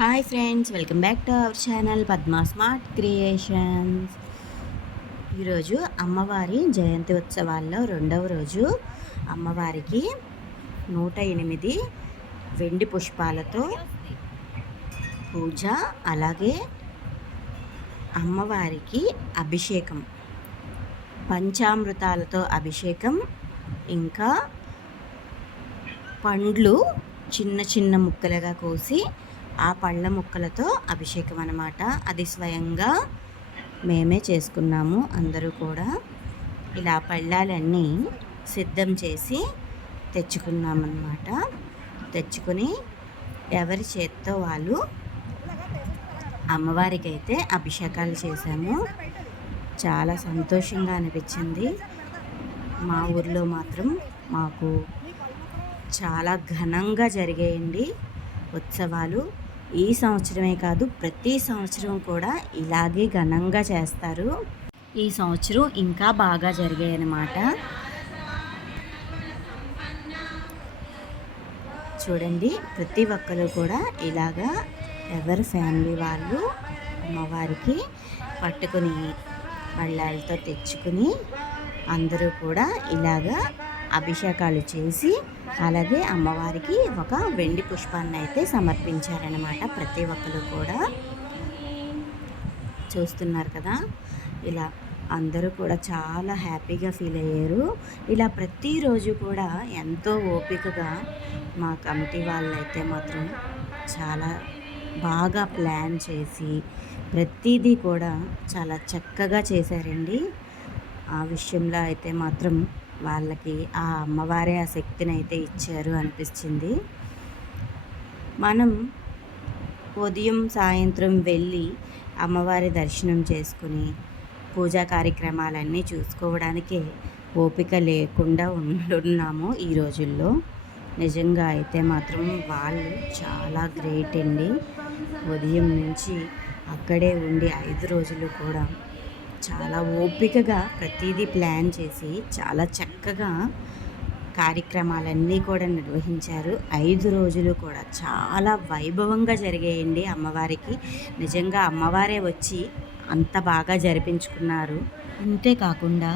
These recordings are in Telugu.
Hi friends, welcome back to our channel Padma smart creations. ఈరోజు అమ్మవారి జయంతి ఉత్సవాల్లో రెండవ రోజు అమ్మవారికి 108 వెండి పుష్పాలతో పూజ, అలాగే అమ్మవారికి అభిషేకం, పంచామృతాలతో అభిషేకం, ఇంకా పండ్లు చిన్న చిన్న ముక్కలుగా కోసి ఆ పళ్ళ ముక్కలతో అభిషేకం అన్నమాట. అది స్వయంగా మేమే చేసుకున్నాము. అందరూ కూడా ఇలా పళ్ళాలన్నీ సిద్ధం చేసి తెచ్చుకున్నామన్నమాట. తెచ్చుకొని ఎవరి చేత్తో వాళ్ళు అమ్మవారికి అయితే అభిషేకాలు చేశాము. చాలా సంతోషంగా అనిపించింది. మా ఊర్లో మాత్రం మాకు చాలా ఘనంగా జరిగాయండి ఉత్సవాలు. ఈ సంవత్సరమే కాదు, ప్రతి సంవత్సరం కూడా ఇలాగే ఘనంగా చేస్తారు. ఈ సంవత్సరం ఇంకా బాగా జరిగాయి అన్నమాట. చూడండి, ప్రతి ఒక్కరు కూడా ఇలాగా ఎవరి ఫ్యామిలీ వాళ్ళు అమ్మవారికి పట్టుకుని పళ్ళాలతో తెచ్చుకుని అందరూ కూడా ఇలాగా అభిషేకాలు చేసి, అలాగే అమ్మవారికి ఒక వెండి పుష్పాన్ని అయితే సమర్పించారనమాట. ప్రతి ఒక్కరు కూడా చూస్తున్నారు కదా, ఇలా అందరూ కూడా చాలా హ్యాపీగా ఫీల్ అయ్యారు. ఇలా ప్రతిరోజు కూడా ఎంతో ఓపికగా మా కమిటీ వాళ్ళైతే మాత్రం చాలా బాగా ప్లాన్ చేసి ప్రతిదీ కూడా చాలా చక్కగా చేశారండి. ఆ విషయంలో అయితే మాత్రం వాళ్ళకి ఆ అమ్మవారే ఆ శక్తిని అయితే ఇచ్చారు అనిపించింది. మనం ఉదయం సాయంత్రం వెళ్ళి అమ్మవారి దర్శనం చేసుకుని పూజా కార్యక్రమాలన్నీ చూసుకోవడానికే ఓపిక లేకుండా ఉంటున్నాము ఈ రోజుల్లో. నిజంగా అయితే మాత్రం వాళ్ళు చాలా గ్రేట్ అండి. ఉదయం నుంచి అక్కడే ఉండి 5 రోజులు కూడా చాలా ఓపికగా ప్రతిదీ ప్లాన్ చేసి చాలా చక్కగా కార్యక్రమాలన్నీ కూడా నిర్వహించారు. 5 రోజులు కూడా చాలా వైభవంగా జరిగాయండి అమ్మవారికి. నిజంగా అమ్మవారే వచ్చి అంత బాగా జరిపించుకున్నారు. అంతేకాకుండా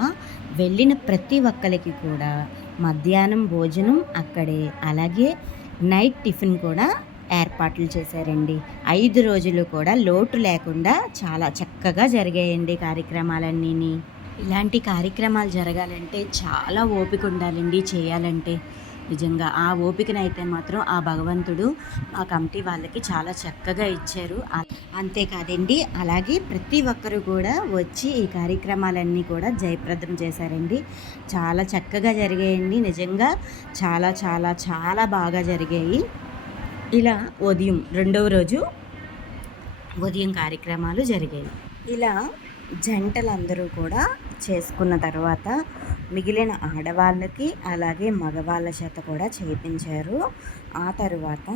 వెళ్ళిన ప్రతి ఒక్కరికి కూడా మధ్యాహ్నం భోజనం అక్కడే, అలాగే నైట్ టిఫిన్ కూడా ఏర్పాట్లు చేశారండి. 5 రోజులు కూడా లోటు లేకుండా చాలా చక్కగా జరిగాయండి కార్యక్రమాలన్నీ. ఇలాంటి కార్యక్రమాలు జరగాలంటే చాలా ఓపిక ఉండాలండి చేయాలంటే. నిజంగా ఆ ఓపికనైతే మాత్రం ఆ భగవంతుడు ఆ కమిటీ వాళ్ళకి చాలా చక్కగా ఇచ్చారు. అంతేకాదండి, అలాగే ప్రతి ఒక్కరు కూడా వచ్చి ఈ కార్యక్రమాలన్నీ కూడా జయప్రదం చేశారండి. చాలా చక్కగా జరిగాయండి. నిజంగా చాలా చాలా చాలా బాగా జరిగాయి. ఇలా ఉదయం రెండవ రోజు ఉదయం కార్యక్రమాలు జరిగాయి. ఇలా జంటలందరూ కూడా చేసుకున్న తర్వాత మిగిలిన ఆడవాళ్ళకి అలాగే మగవాళ్ళ చేత కూడా చేయించారు. ఆ తర్వాత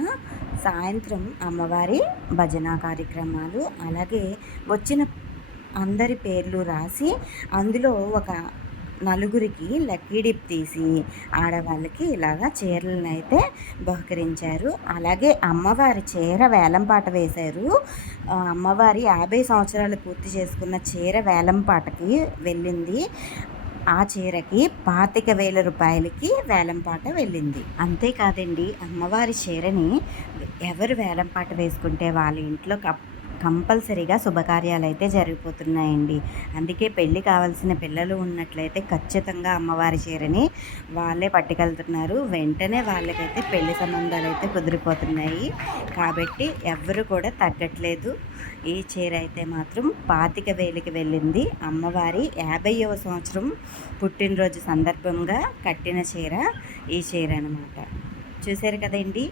సాయంత్రం అమ్మవారి భజన కార్యక్రమాలు, అలాగే వచ్చిన అందరి పేర్లు రాసి అందులో ఒక నలుగురికి లక్కీ డిప్ తీసి ఆడవాళ్ళకి ఇలాగా చీరలను అయితే బహుకరించారు. అలాగే అమ్మవారి చీర వేలంపాట వేశారు. అమ్మవారి 50 సంవత్సరాలు పూర్తి చేసుకున్న చీర వేలంపాటకి వెళ్ళింది. ఆ చీరకి 25,000 రూపాయలకి వేలంపాట వెళ్ళింది. అంతేకాదండి, అమ్మవారి చీరని ఎవరు వేలంపాట వేసుకుంటే వాళ్ళ ఇంట్లో కంపల్సరీగా శుభకార్యాలు అయితే జరిగిపోతున్నాయండి. అందుకే పెళ్ళి కావాల్సిన పిల్లలు ఉన్నట్లయితే ఖచ్చితంగా అమ్మవారి చీరని వాళ్ళే పట్టుకెళ్తున్నారు. వెంటనే వాళ్ళకైతే పెళ్లి సంబంధాలు అయితే కుదిరిపోతున్నాయి. కాబట్టి ఎవరు కూడా తగ్గట్లేదు. ఈ చీర అయితే మాత్రం 25,000కి వెళ్ళింది. అమ్మవారి 50వ సంవత్సరం పుట్టినరోజు సందర్భంగా కట్టిన చీర ఈ చీర అనమాట. చూశారు కదండి,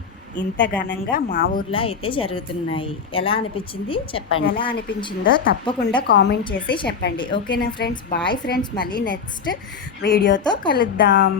ఇంత ఘనంగా మా ఊర్లో అయితే జరుగుతున్నాయి. ఎలా అనిపించింది చెప్పండి. ఎలా అనిపించిందో తప్పకుండా కామెంట్ చేసి చెప్పండి. ఓకేనా ఫ్రెండ్స్? బాయ్ ఫ్రెండ్స్, మళ్ళీ నెక్స్ట్ వీడియోతో కలుద్దాం.